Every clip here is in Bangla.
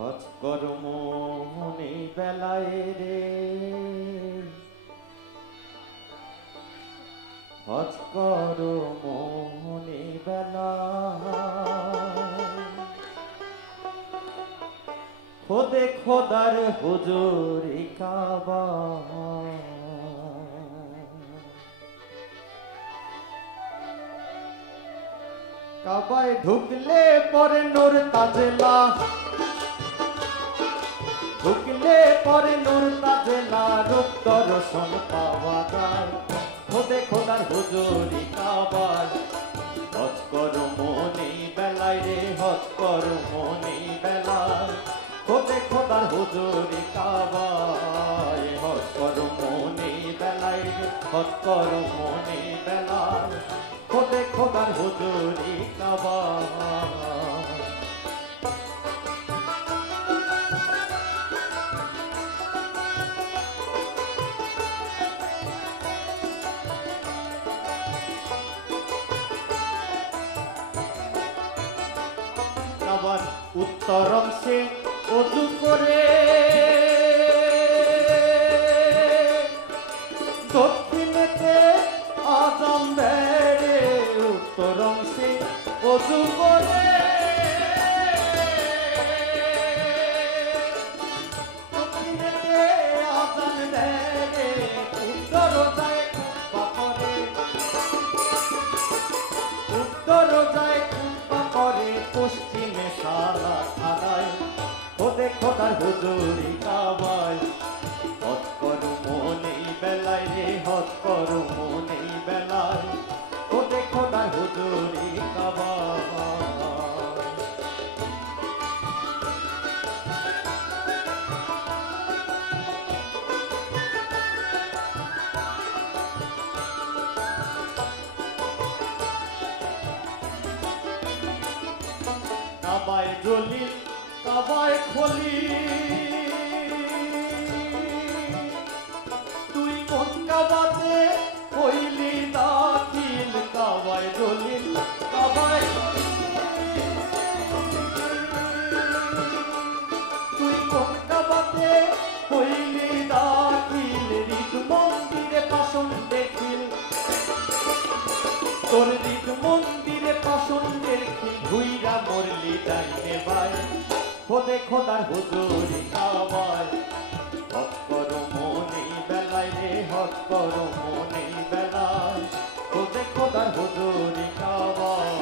হজ কর্ম মনে বেলায় রে, হজ কর্ম মনে বেলায়, খোদে খোদার হুজুরি কাবা, কাবায় ঢুকলে পরে নূর তাজেলা, ঢুকলে পরে নূর তাজেলা, রূপ দর্শন পাওয়া যায়। খোদে খোদার হুজুরি কাবায়, হজ করো মনে বেলায় রে, হজ করো মনে বেলায়, খোদে খোদার হুজুরি কাবায়, হজ করো মনে বেলায় রে, হজ করো মনে বেলায়, খোদে খোদার হুজুরি কাবায়। কাবার উত্তর অংশে ওযু করে, দক্ষিণেতে আযান দেয় রে, উত্তর অংশে ওযু করে, দক্ষিণেতে আযান দেয় রে, উত্তর যায় কুবা করে, উত্তর যায় কুবা করে, পশ্চিমে সালাত আদায়। খোদে খোদার হুজুরি কাবায়, হজ করো মনে বেলায় রে, হজ করো মনে বেলায়, খোদে খোদার হুজুরি কাবায়। কাবায় জলিল কাবায় খলিল, তুই কোন কাবাতে হইলি দাখিল। কাবায় জলিল কাবায় খলিল, তুই কোন কাবাতে হইলি দাখিল। হৃদ মন্দিরে পাষণ দেখিল, তোর হৃদ মন্দিরে পাষণ দেখিল, ঘুইরা মরলি ডাইনে বাই। খোদে খোদার হুজুরি কাবায়, হজ করো মনে বেলায় রে, হজ করো মনে বেলায়, খোদে খোদার হুজুরি কাবায়।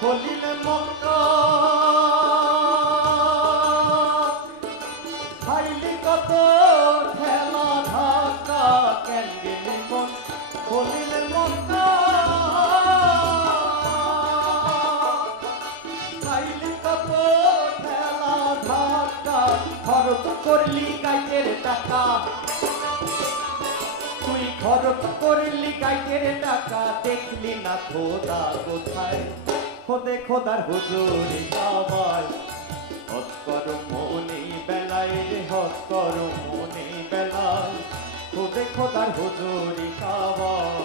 খলিল মক্কা খাইলি কত ঠেলা ধাক্কা, কেন গেলি মন খলিল মক্কা, খাইলি কত ঠেলা ধাক্কা, খরচ করলি গাইয়ের টাকা, তুই খরচ করলি গাইয়ের টাকা, দেখলি না খোদা কোথায়। খোদে খোদার হুজুরি কাবায়, হজ করো মনে বেলায় রে, হজ করো মনে বেলায়, খোদে খোদার হুজুরি কাবায়।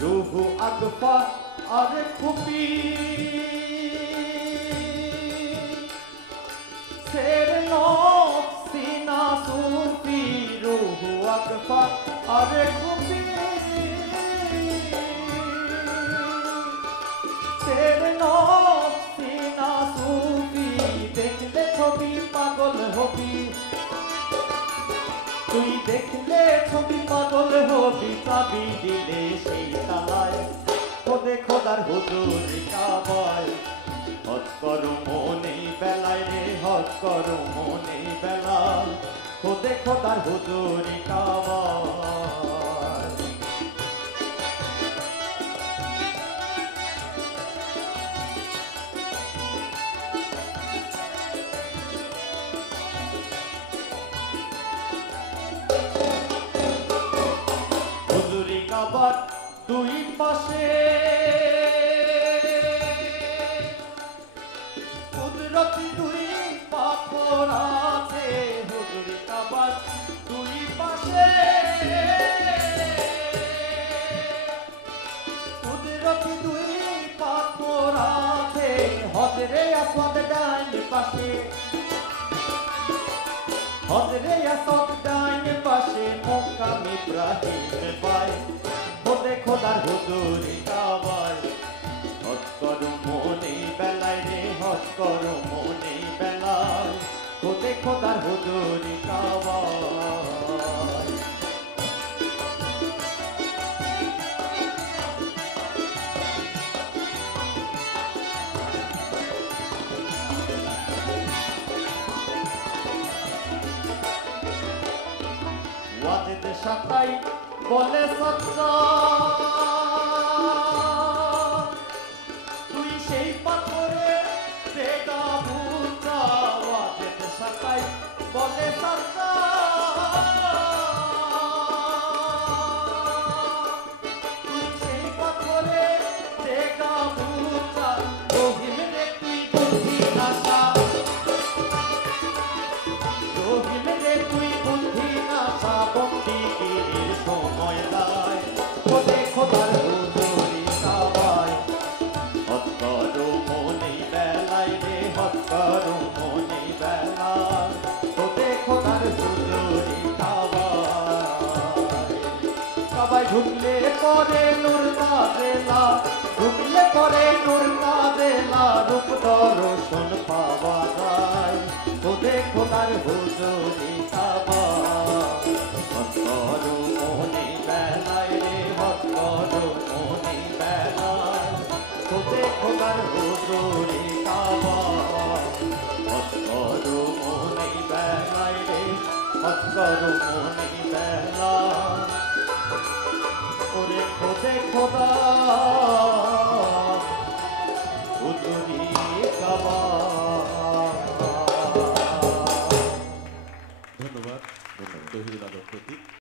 রুহু আকফা আরে খুবই শের নফসি না সুফি, রুহু আকফা আরে খুবই শের নফসি না সুফি, দেখলে ছবি পাগল হবি, তুই দেখলে ছবি পাগল হবি, চাবি দিলে সেই তালায়। খোদে খোদার হুজুরি কাবায়, হজ করো মনে বেলায় রে, হজ করো মনে বেলায়, খোদে খোদার হুজুরি কাবায়। পাশে কুদরতি দুই পাথর আছে হুজুরি কাবার দুই পাশে কুদরতি দুই পাথর আছে হজরে আসওয়াদ ডাইন পাশে হজরে আসওয়াদ ডাইন পাশে মক্কাম ইব্রাহিম ভাই খোদে খোদার হুজুরি কাবার হজ করো মনে বেলায় রে হজ করো মনে বেলায় খোদে খোদার হুজুরি কাবার ওয়াজেদ সাতাই বলে সচ্চা তুই সেই পাথরে বেগা মুচা ওয়াজেদ সাতাই বলে সচ্চা তুই সেই পাথরে বেগা মুচা রহিম রে তুই বুদ্ধি নাশা রহিম রে তুই বুদ্ধি নাশা বন্দিগিরির সময় নাই খোদে খোদার হুজুরি কাবায় হজ করো মনে বেলায় রে হজ করো মনে বেলায় খোদে খোদার হুজুরি কাবায় কাবায় ঢুকলে পরে নূর কাজেলা ঢুকলে পরে নূর কাজেলা রূপ দর্শন পাওয়া যায় খোদে খোদার হুজুরি কাবায় হজ করো মনে বেলায় রে হজ করো মনে বেলায় খোদে খোদার হুজুরি কাবায় হজ করো মনে বেলায় রে হজ করো মনে